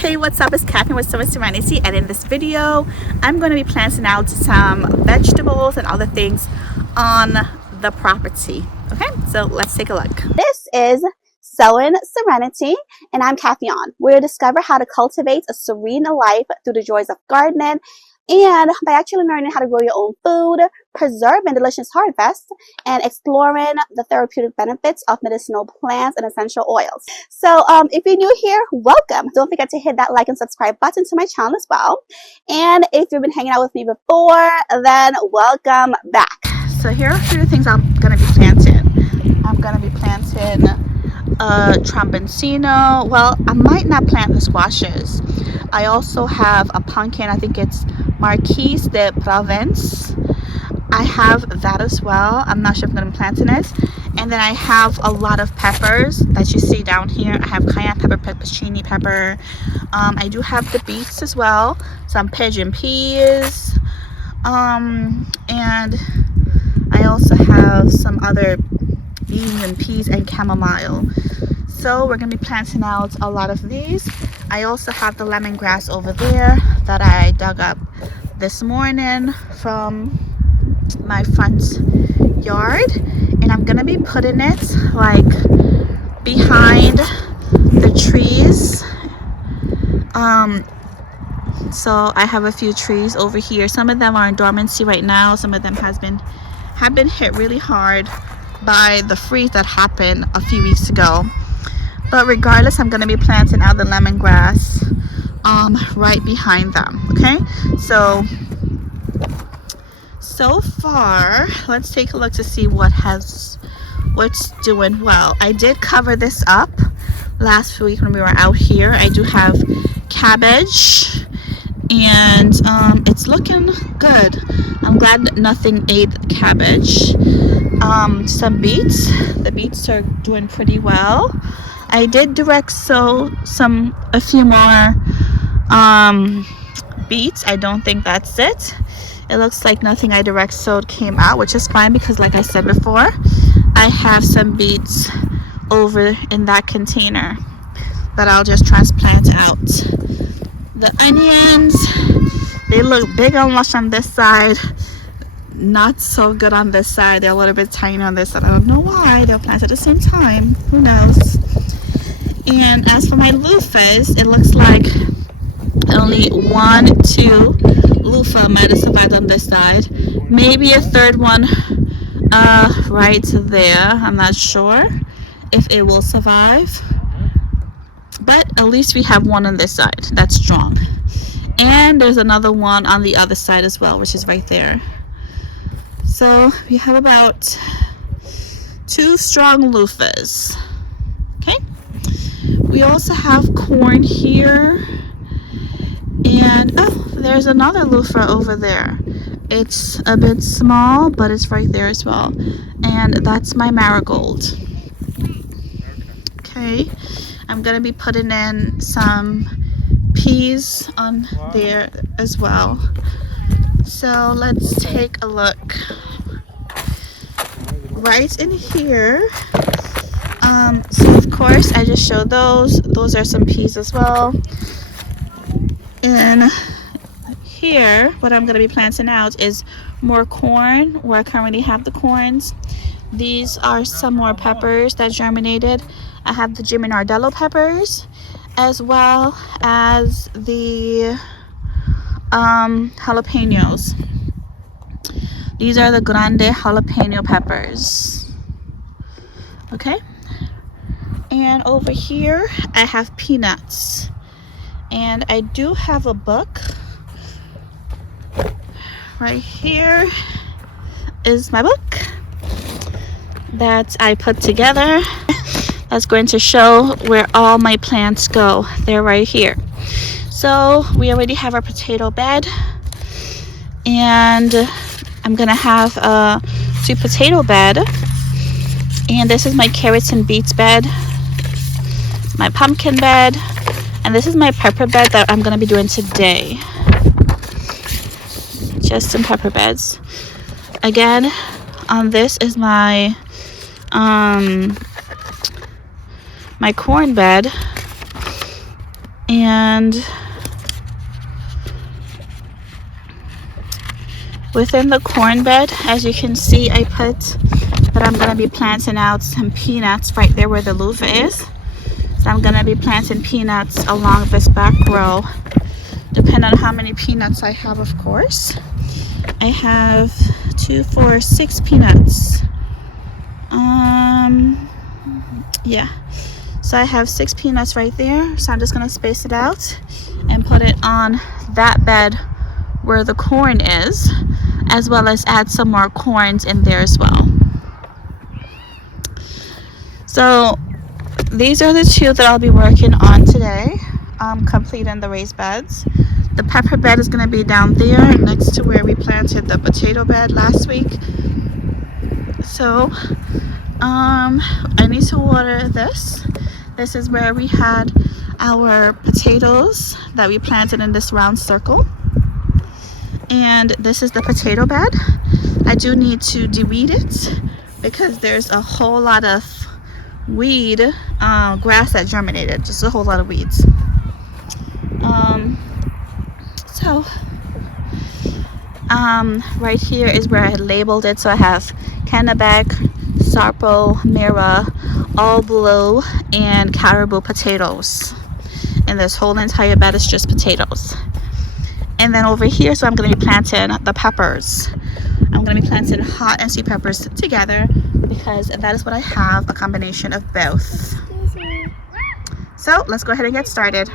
Hey, what's up? It's Catherine with Summer Serenity, and in this video I'm going to be planting out some vegetables and other things on the property. Okay, so let's take a look. This is Sowing Serenity, and I'm Kathy On. We'll discover how to cultivate a serene life through the joys of gardening and by actually learning how to grow your own food, preserving delicious harvests, and exploring the therapeutic benefits of medicinal plants and essential oils. So if you're new here, welcome. Don't forget to hit that like and subscribe button to my channel as well. And if you've been hanging out with me before, then welcome back. So here are a few things I'm going to be planting. I'm going to be planting Tromboncino. Well, I might not plant the squashes. I also have a pumpkin. I think it's Marquise de Provence. I have that as well. I'm not sure if I'm going to be planting it. And then I have a lot of peppers that you see down here. I have cayenne pepper, peppercini pepper. I do have the beets as well. Some pigeon peas. And I also have some other beans and peas and chamomile. So we're going to be planting out a lot of these. I also have the lemongrass over there that I dug up this morning from my front yard, and I'm gonna be putting it like behind the trees. So I have a few trees over here. Some of them are in dormancy right now. Some of them have been hit really hard by the freeze that happened a few weeks ago. But regardless, I'm gonna be planting out the lemongrass right behind them. Okay, so far let's take a look to see what's doing well. I did cover this up last week when we were out here. I do have cabbage, and it's looking good. I'm glad that nothing ate the cabbage. Some beets. The beets are doing pretty well. I did direct sow a few more beets. I don't think that's it. It looks like nothing I direct sowed came out, which is fine because, like I said before, I have some beets over in that container that I'll just transplant out. The onions, they look big and lush on this side, not so good on this side. They're a little bit tiny on this side. I don't know why. They'll plant at the same time. Who knows? And as for my loofahs, it looks like only 1-2 loofah might have survived on this side. Maybe a third one right there. I'm not sure if it will survive. But at least we have one on this side. That's strong. And there's another one on the other side as well, which is right there. So we have about 2 strong loofahs. Okay. We also have corn here. And there's another loofah over there. It's a bit small, but it's right there as well. And that's my marigold. Okay, I'm gonna be putting in some peas on there as well. So let's take a look. Right in here. So of course I just showed those. Those are some peas as well. And here, what I'm going to be planting out is more corn, where I currently have the corns. These are some more peppers that germinated. I have the Jimmy Nardello peppers, as well as the jalapenos. These are the grande jalapeno peppers. Okay. And over here, I have peanuts. And I do have a book. Right here is my book that I put together. That's going to show where all my plants go. They're right here. So we already have our potato bed. And I'm going to have a sweet potato bed. And this is my carrots and beets bed. My pumpkin bed. And this is my pepper bed that I'm going to be doing today. Just some pepper beds. Again, on this is my my corn bed. And within the corn bed, as you can see, I put that I'm going to be planting out some peanuts right there where the loofah is. So I'm going to be planting peanuts along this back row, depending on how many peanuts I have, of course. I have 2, 4, 6 peanuts. Yeah. So I have 6 peanuts right there. So I'm just going to space it out and put it on that bed where the corn is, as well as add some more corns in there as well. So these are the 2 that I'll be working on today, completing the raised beds. The pepper bed is going to be down there next to where we planted the potato bed last week. So I need to water this. This is where we had our potatoes that we planted in this round circle. And this is the potato bed. I do need to de-weed it because there's a whole lot of weed, grass that germinated, just a whole lot of weeds. Right here is where I labeled it. So I have Kennebec, Sarpo, Mira, All Blue, and Caribou potatoes. And this whole entire bed is just potatoes. And then over here, so I'm going to be planting the peppers. I'm going to be planting hot and sweet peppers together because that is what I have, a combination of both. So let's go ahead and get started.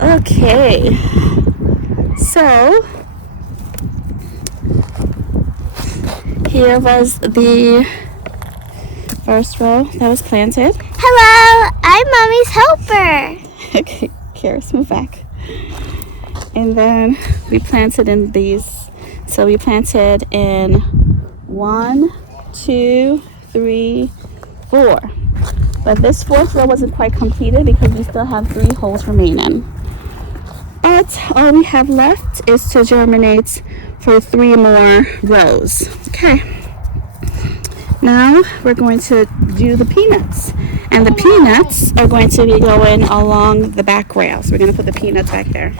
Okay, so here was the first row that was planted. Hello, I'm Mommy's helper. Okay, Karis, move back. And then we planted in these. So we planted in 1, 2, 3, 4. But this fourth row wasn't quite completed because we still have 3 holes remaining. But all we have left is to germinate for 3 more rows. Okay. Now we're going to do the peanuts. And the peanuts are going to be going along the back rail. So we're going to put the peanuts back there.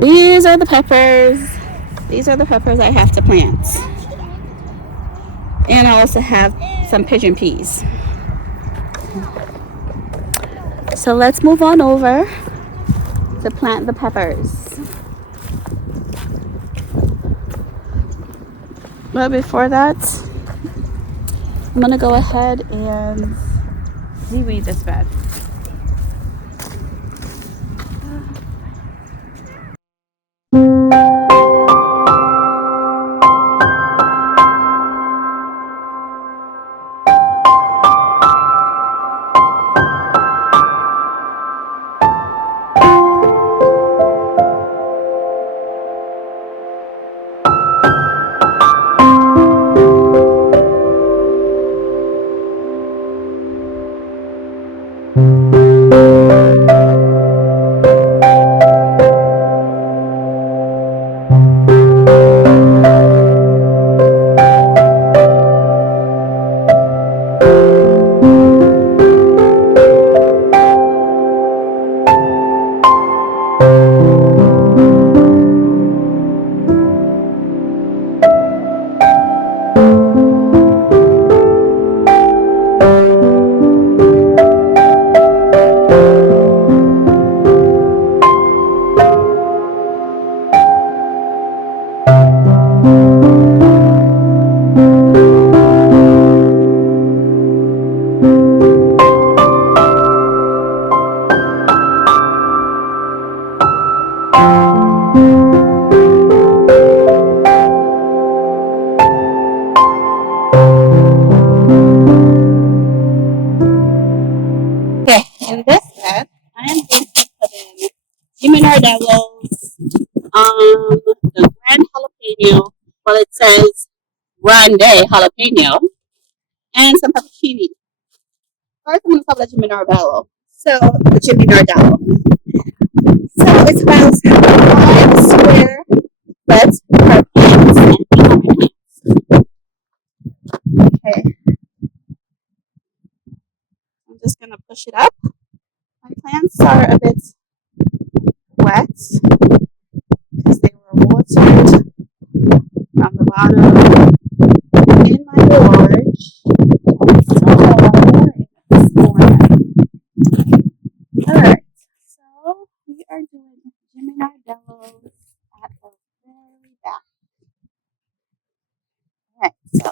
These are the peppers. These are the peppers I have to plant. And I also have some pigeon peas. So let's move on over to plant the peppers. But before that, I'm gonna go ahead and de-weed this bed. Okay, in this bed, I am going to put in Jimmy Nardello's, the Grand Jalapeno. Well, it says Grande Jalapeno, and some pepperoni. First, I'm going to cover the Jimmy Nardello. So, the Jimmy Nardello. So, it's about 5 square foot per plants and 800 plants. Okay, I'm just going to push it up. My plants are a bit wet because they were watered from the bottom in my garage. Alright, so we are doing Jimmy Nardello's at the very back. Alright, so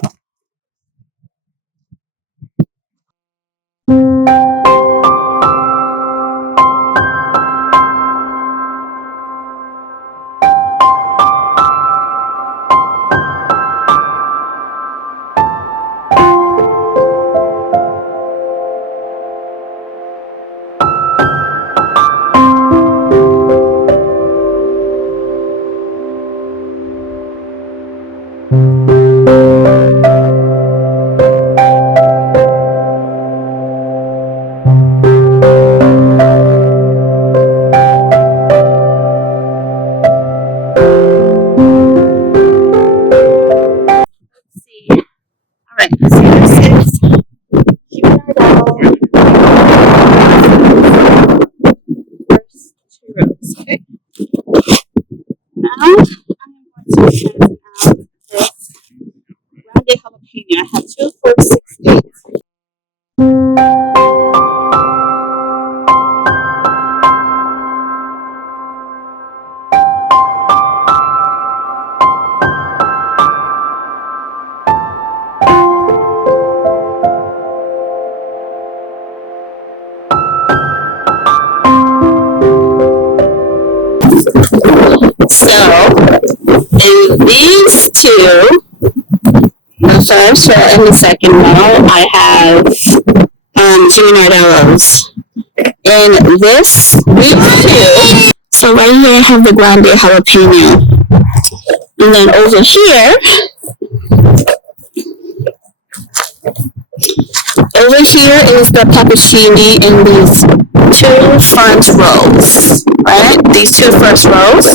So in these two, the first row and the second row, I have Jimmy Nardellos. In these two, so right here I have the grande jalapeno. And then over here, is the peppercini in these two front rows, right? These two first rows,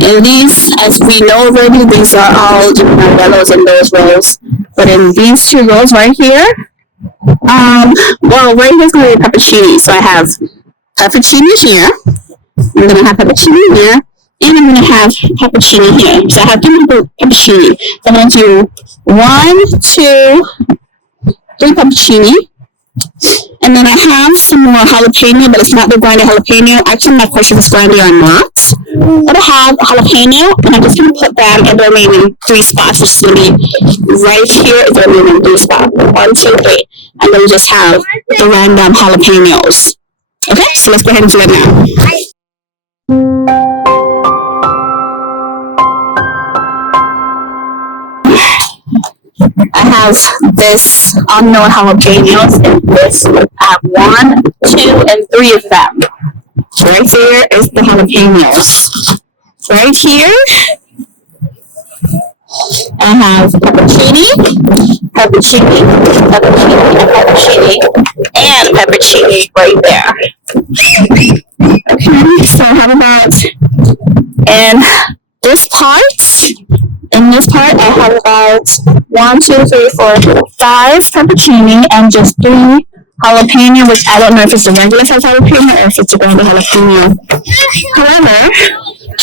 and these, as we know already, these are all Jimmy Nardellos in those rows. But in these two rows right here, well, right here's going to be peppercini. So I have peppercini here, I'm going to have peppercini here, and I'm going to have peppercini here. So I have two peppercini. So I'm going to do 1, 2, 3 peppercini. And then I have some more jalapeno, but it's not the grande jalapeno. Actually, my question is grande or not. But I have jalapeno, and I'm just going to put them in the remaining 3 spots, which is going to be right here is the remaining 3 spots. 1, 2, 3. And then we just have the random jalapenos. Okay, so let's go ahead and do it now. I have this unknown jalapenos and this. I have 1, 2, and 3 of them. Right there is the jalapenos. Right here, I have peppercini, peppercini, and peppercini right there. Okay, so how about in this part, I have about 1, 2, 3, 4, 5 peppercini and just 3 jalapeno, which I don't know if it's the regular size jalapeno or if it's a grande jalapeno. However,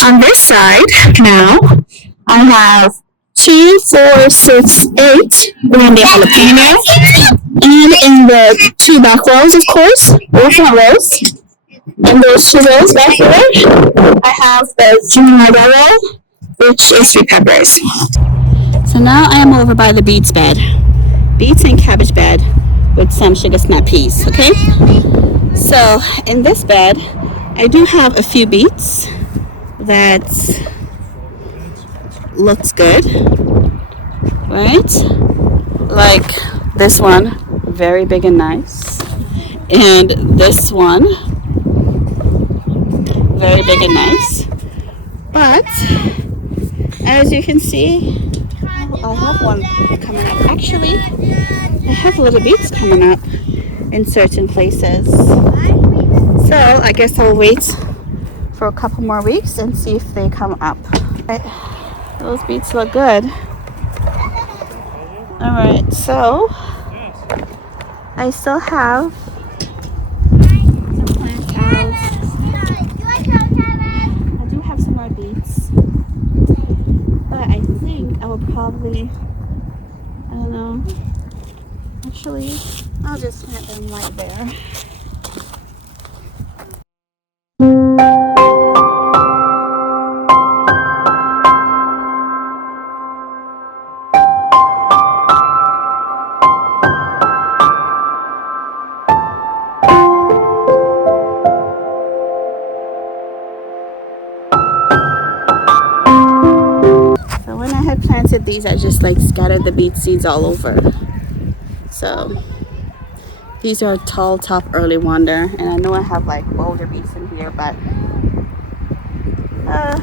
on this side now, I have 2, 4, 6, 8 grande jalapeno, and in the 2 back rows, of course, or front rows, in those 2 rows back here, I have the Jimmy Nardello, which is 3 peppers. So now I am over by the beets bed, beets and cabbage bed with some sugar snap peas. Okay, so in this bed, I do have a few beets that looks good, right? Like this one, very big and nice, and this one, very big and nice. But as you can see, I have one coming up. Actually, I have little beets coming up in certain places. So I guess I'll wait for a couple more weeks and see if they come up. Right. Those beets look good. Alright, so I still have some plants out. I do have some more beets. But I think I will probably, I don't know, actually, I'll just plant them right there. Planted these, I just like scattered the beet seeds all over. So these are tall top early wonder, and I know I have like bolder beets in here, but yeah.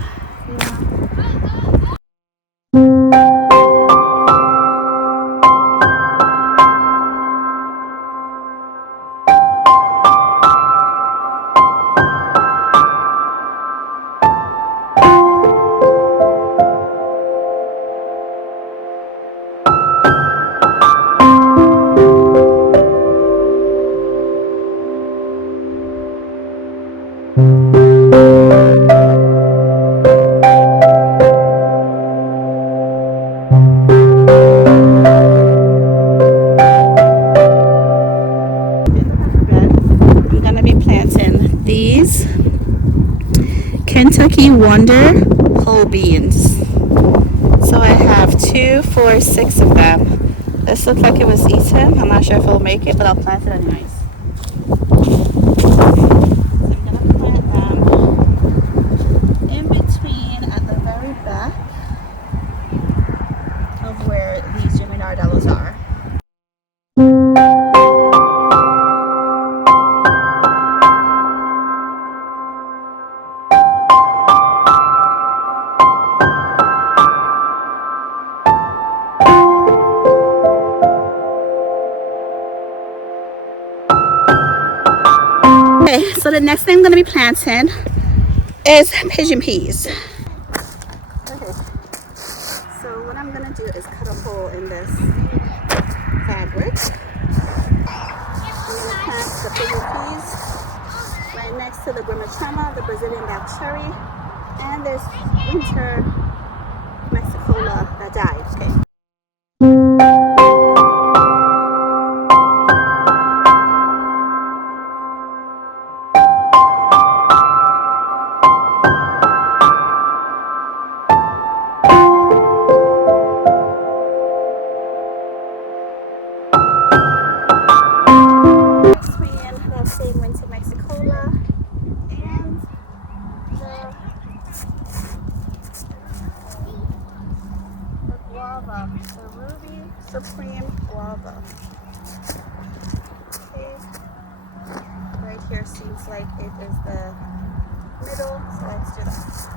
Kentucky Wonder whole beans. So I have 2, 4, 6 of them. This looks like it was eaten. I'm not sure if it'll make it, but I'll plant it anyways. So I'm gonna plant them Okay, so the next thing I'm going to be planting is pigeon peas. Okay, so what I'm going to do is cut a hole in this fabric. I'm going to plant the pigeon peas right next to the guimaracha, the Brazilian black cherry, and this winter Mexicola that died. Okay. That same winter Mexicola and the guava, the Ruby Supreme Guava. Okay, right here seems like it is the middle, so let's do that.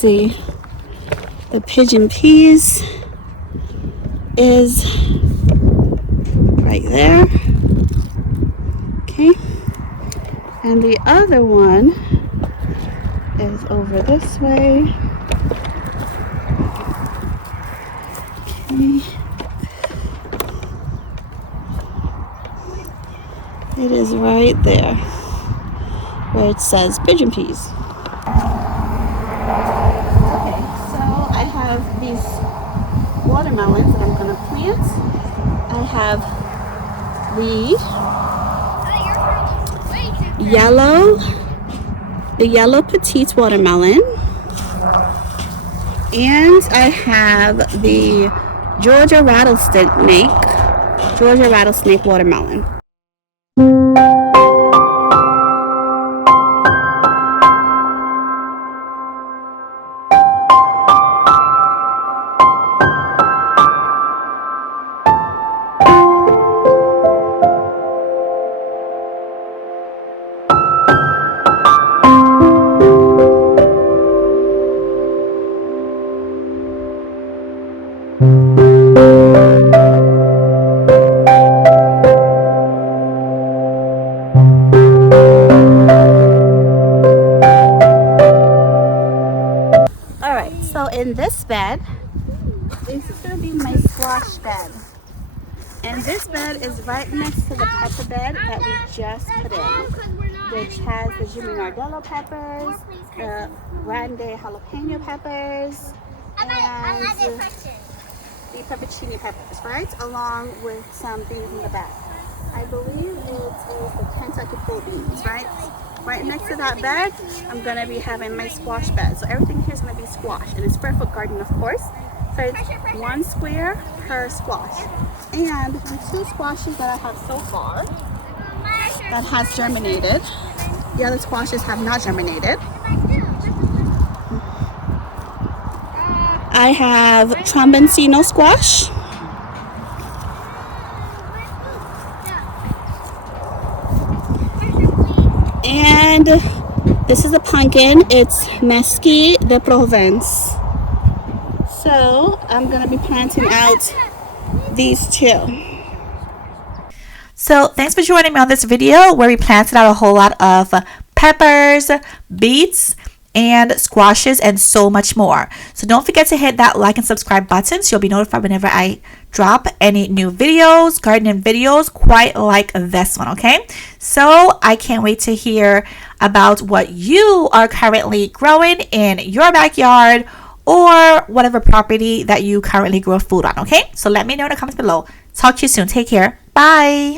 See, the pigeon peas is right there. Okay, and the other one is over this way. Okay, it is right there where it says pigeon peas. I have these watermelons that I'm going to plant. I have the yellow petite watermelon, and I have the Georgia rattlesnake watermelon. So in this bed, this is going to be my squash bed. And this bed is right next to the pepper bed that we just put in, which has the Jimmy Nardello peppers, the grande jalapeno peppers, and the peppercini peppers, right? Along with some beans in the back. I believe it is the Kentucky pull beans, right? Right next to that bed, I'm going to be having my squash bed. So everything here is going to be squash. And it's square foot garden, of course. So it's 1 square per squash. And the 2 squashes that I have so far that has germinated. The other squashes have not germinated. I have Tromboncino squash. And this is a pumpkin. It's Mesquite de Provence. So I'm going to be planting out these 2. So thanks for joining me on this video where we planted out a whole lot of peppers, beets, and squashes, and so much more. So don't forget to hit that like and subscribe button so you'll be notified whenever I drop any new videos, gardening videos, quite like this one, okay? So I can't wait to hear about what you are currently growing in your backyard or whatever property that you currently grow food on, okay? So let me know in the comments below. Talk to you soon. Take care. Bye.